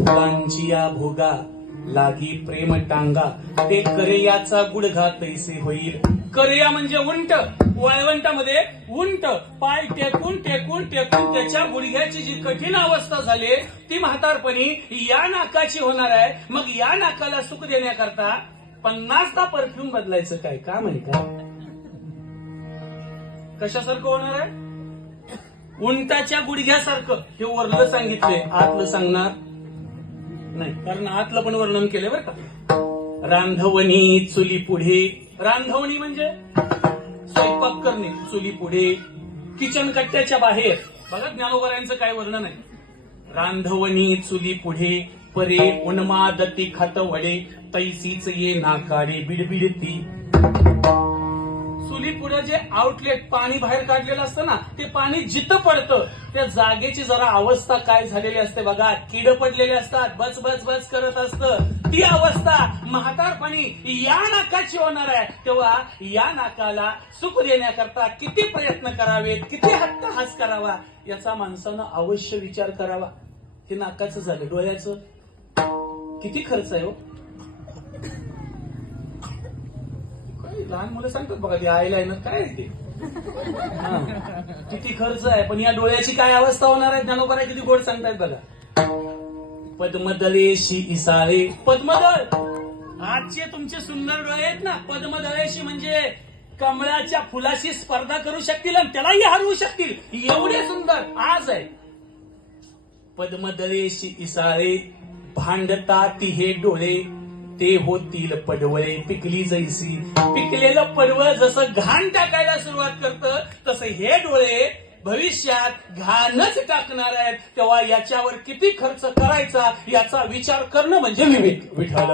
फुलांची या भोगा लागी प्रेम टांगा. ते करेयाचा गुडघा तैसे होईल. करेया म्हणजे उंट. वाळवंटामध्ये उंट. पाय टेकून टेकून टेकून त्याच्या गुडघ्याची जी कठीण अवस्था झाली ती म्हातारपणी या नाकाची होणार आहे. मग या नाकाला सुख देण्याकरता पन्नासदा परफ्यूम बदलायचं काय? काम आहे का? कशासारखं होणार आहे? उंटाच्या गुडघ्यासारखं. हे वरलं सांगितलंय आतलं सांगणार. नाही कारण आतलं पण वर्णन केलंय बरं का. रांधवणी चुली पुढे. रांधवणी म्हणजे स्वयंपाक करणे चुली पुढे. किचन कट्ट्याच्या बाहेर. बघा ज्ञानोबरायांचं काय वर्णन आहे. रांधवणी चुली पुढे. परे उन्मादती खात वडे पैसीच ये नाकाडे बिडबिडती. चुली पुढे जे आउटलेट पाणी बाहेर काढलेलं असतं ना ते पाणी जिथं पडतं त्या जागेची जरा अवस्था काय झालेली असते बघा. किड पडलेले असतात बच बच बच करत असतं. ती अवस्था म्हातारपणी या नाकाची होणार आहे. तेव्हा या नाकाला सुख देण्याकरता किती प्रयत्न करावेत किती हट्ट हास करावा याचा माणसानं अवश्य विचार करावा. हे नाकाचं झालं डोळ्याचं. किती खर्च आहे हो? लहान मुलं सांगतात बघा ते आय लायनर काय आहे ते? हा. किती खर्च आहे पण या डोळ्याची काय अवस्था होणार आहे ज्ञानोबरा किती गोड सांगतायत बघा. पद्मदलेशी इसाळे पद्मदळ आजचे तुमचे सुंदर डोळे आहेत ना पद्मदळेशी म्हणजे कमळाच्या फुलाशी स्पर्धा करू शकतील आणि त्यालाही हरवू शकतील. एवढे सुंदर आज आहे. पद्मदळेशी इसाळे भांडतात हे डोळे ते होतील पडवळे. पिकली जैसी. पिकलेलं पडवळ जसं घाण टाकायला सुरुवात करतं तसं हे डोळे भविष्यात घाणच टाकणार आहेत. तेव्हा याच्यावर किती खर्च करायचा याचा विचार करणं म्हणजे विविध विठाल